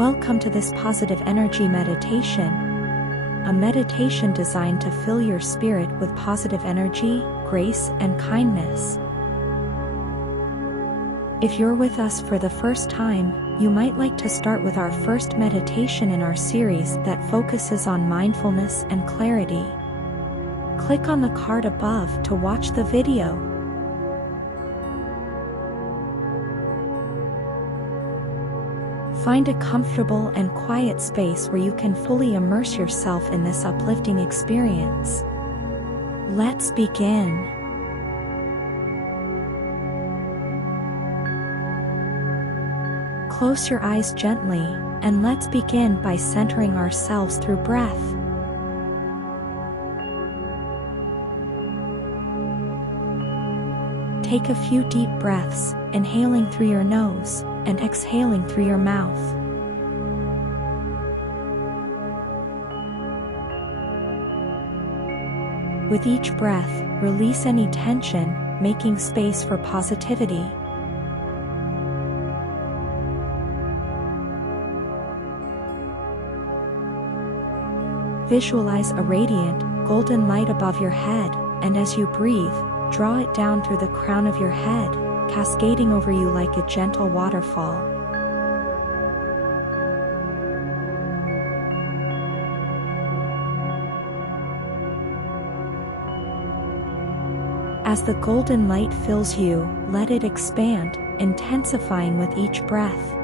Welcome to this positive energy meditation, a meditation designed to fill your spirit with positive energy, grace, and kindness. If you're with us for the first time, you might like to start with our first meditation in our series that focuses on mindfulness and clarity. Click on the card above to watch the video. Find a comfortable and quiet space where you can fully immerse yourself in this uplifting experience. Let's begin. Close your eyes gently, and let's begin by centering ourselves through breath. Take a few deep breaths, inhaling through your nose and exhaling through your mouth. With each breath, release any tension, making space for positivity. Visualize a radiant, golden light above your head, and as you breathe, draw it down through the crown of your head, cascading over you like a gentle waterfall. As the golden light fills you, let it expand, intensifying with each breath.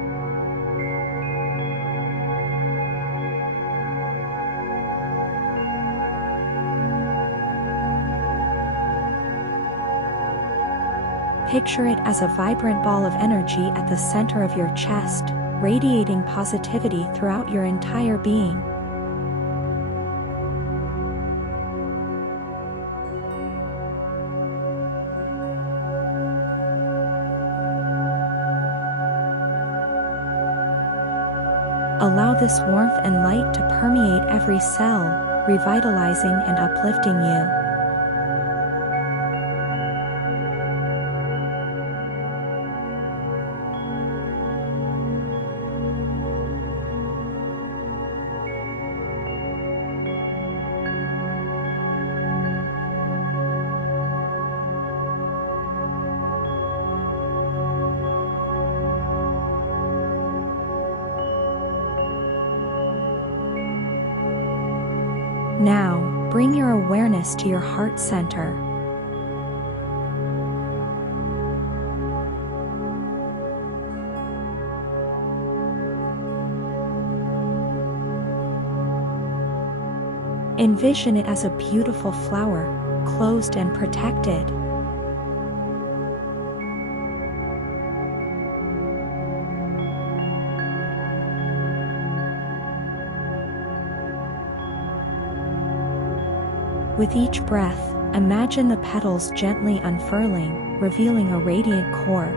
Picture it as a vibrant ball of energy at the center of your chest, radiating positivity throughout your entire being. Allow this warmth and light to permeate every cell, revitalizing and uplifting you. Now, bring your awareness to your heart center. Envision it as a beautiful flower, closed and protected. With each breath, imagine the petals gently unfurling, revealing a radiant core.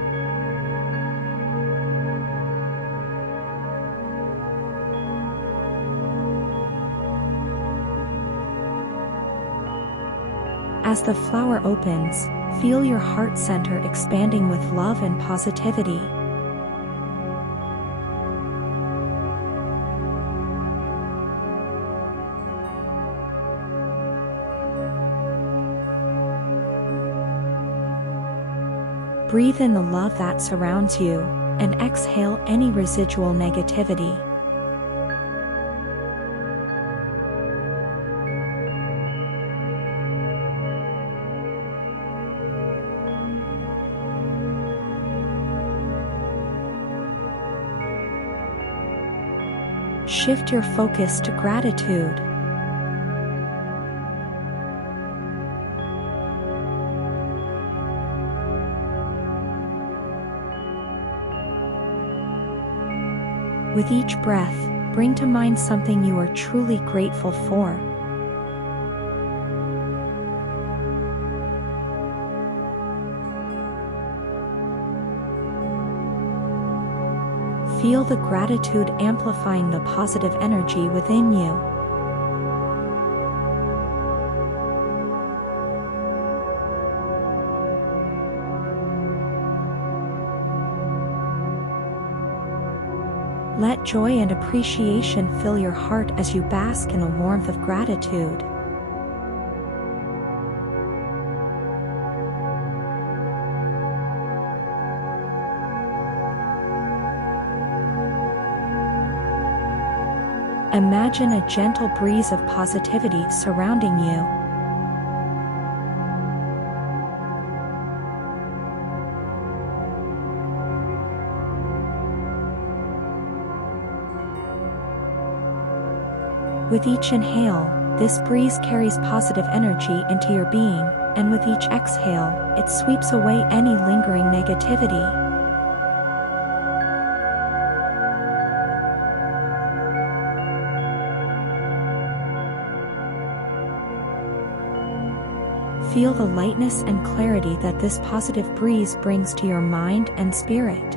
As the flower opens, feel your heart center expanding with love and positivity. Breathe in the love that surrounds you, and exhale any residual negativity. Shift your focus to gratitude. With each breath, bring to mind something you are truly grateful for. Feel the gratitude amplifying the positive energy within you. Let joy and appreciation fill your heart as you bask in the warmth of gratitude. Imagine a gentle breeze of positivity surrounding you. With each inhale, this breeze carries positive energy into your being, and with each exhale, it sweeps away any lingering negativity. Feel the lightness and clarity that this positive breeze brings to your mind and spirit.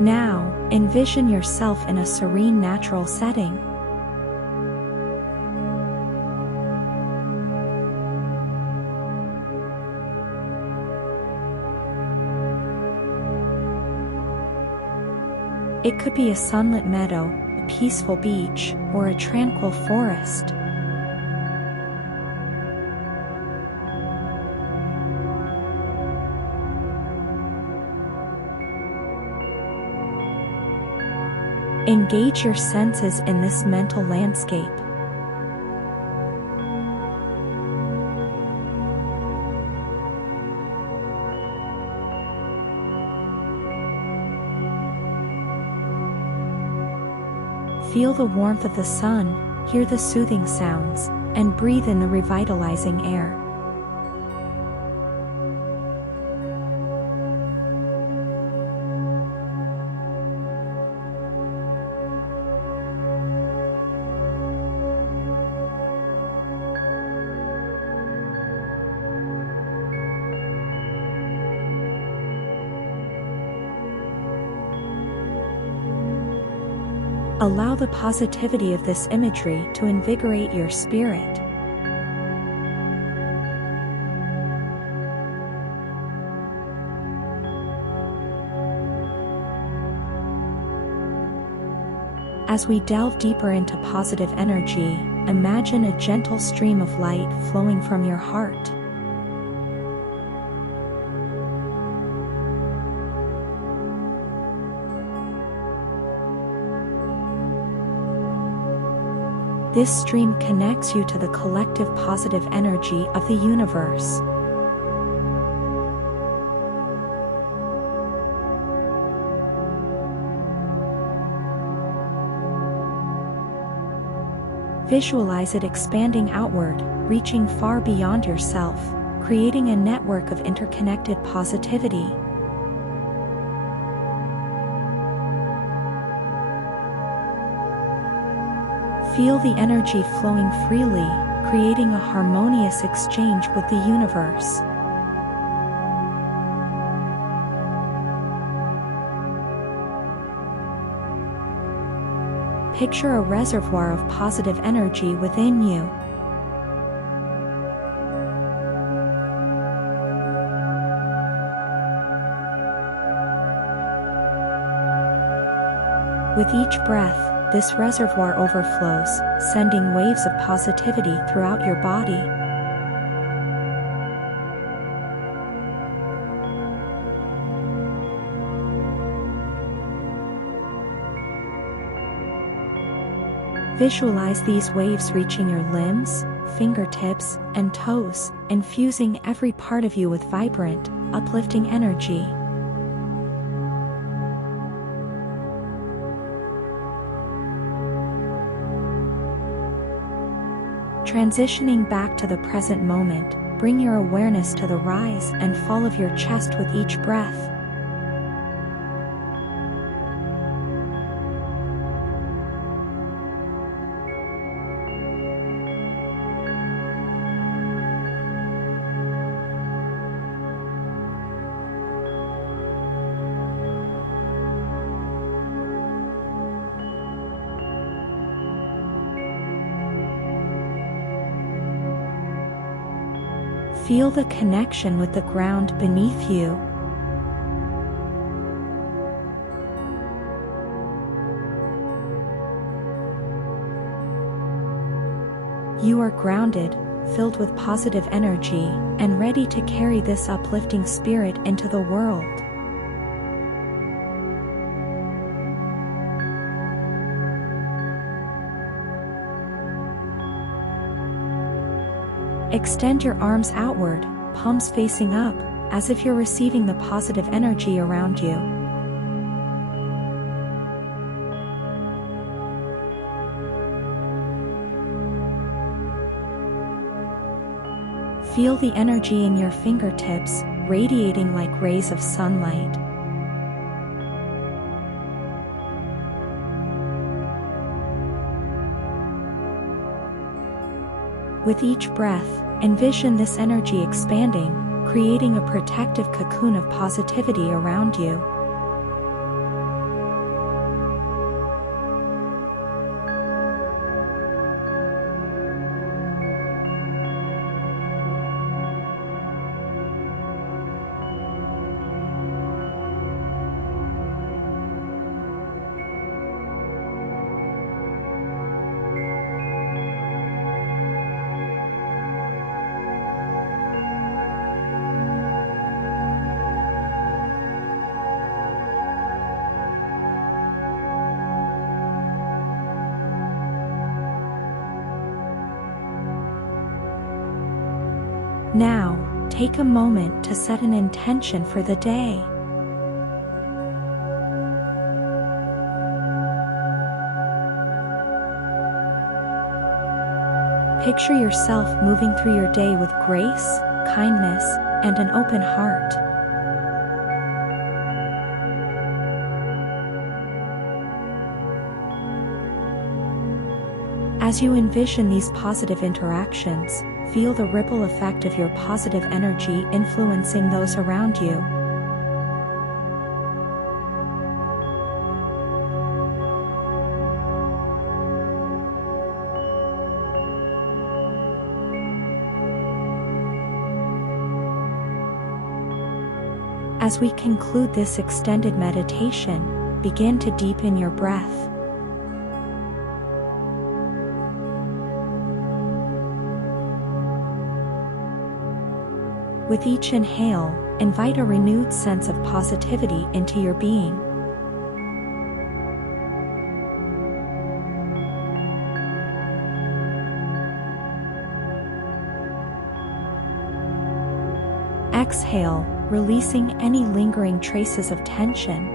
Now, envision yourself in a serene natural setting. It could be a sunlit meadow, a peaceful beach, or a tranquil forest. Engage your senses in this mental landscape. Feel the warmth of the sun, hear the soothing sounds, and breathe in the revitalizing air. Allow the positivity of this imagery to invigorate your spirit. As we delve deeper into positive energy, imagine a gentle stream of light flowing from your heart. This stream connects you to the collective positive energy of the universe. Visualize it expanding outward, reaching far beyond yourself, creating a network of interconnected positivity. Feel the energy flowing freely, creating a harmonious exchange with the universe. Picture a reservoir of positive energy within you. With each breath, this reservoir overflows, sending waves of positivity throughout your body. Visualize these waves reaching your limbs, fingertips, and toes, infusing every part of you with vibrant, uplifting energy. Transitioning back to the present moment, bring your awareness to the rise and fall of your chest with each breath. Feel the connection with the ground beneath you. You are grounded, filled with positive energy, and ready to carry this uplifting spirit into the world. Extend your arms outward, palms facing up, as if you're receiving the positive energy around you. Feel the energy in your fingertips, radiating like rays of sunlight. With each breath, envision this energy expanding, creating a protective cocoon of positivity around you. Now, take a moment to set an intention for the day. Picture yourself moving through your day with grace, kindness, and an open heart. As you envision these positive interactions, feel the ripple effect of your positive energy influencing those around you. As we conclude this extended meditation, begin to deepen your breath. With each inhale, invite a renewed sense of positivity into your being. Exhale, releasing any lingering traces of tension.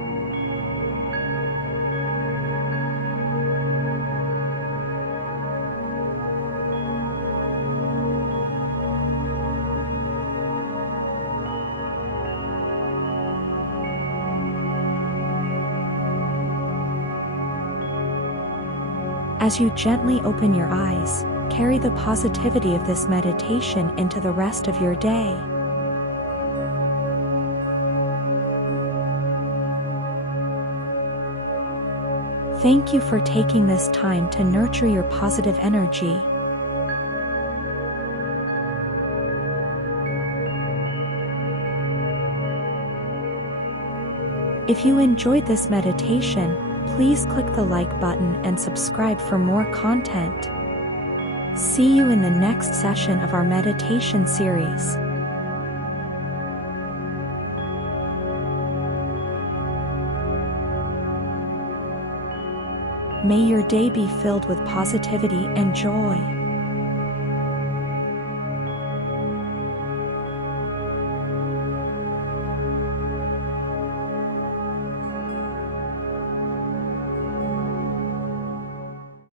As you gently open your eyes, carry the positivity of this meditation into the rest of your day. Thank you for taking this time to nurture your positive energy. If you enjoyed this meditation, please click the like button and subscribe for more content. See you in the next session of our meditation series. May your day be filled with positivity and joy.